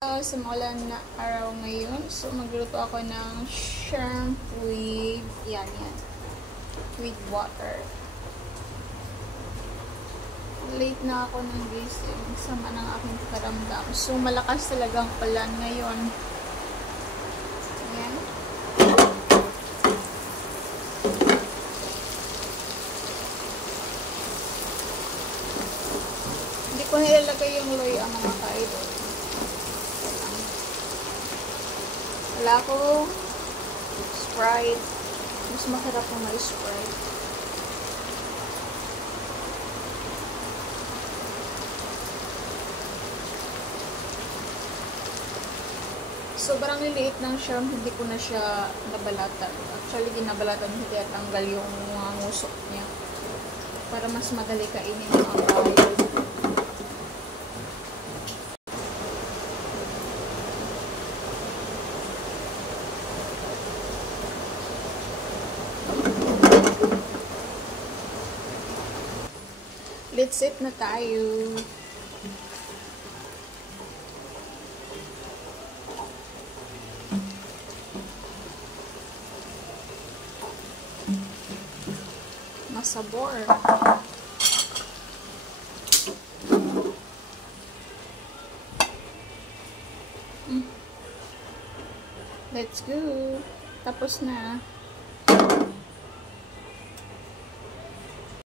Sa maulan na araw ngayon, so magluto ako ng shrimp with, yan, with water. Late na ako ng gising, sama ng aking pakiramdam. So malakas talagang ulan ngayon. Yan. Hindi ko nilalagay yung loy ang mga kaidol. Wala ko Sprite. Mas masarap kung may Sprite. Sobrang liliit ng shrimp, hindi ko na siya nabalatan. Actually, ginabalatan hindi at tanggal yung mga ngusok niya. Para mas madali kainin yung mga kayo. Let's eat na tayo. Masabor. Let's go. Tapos na.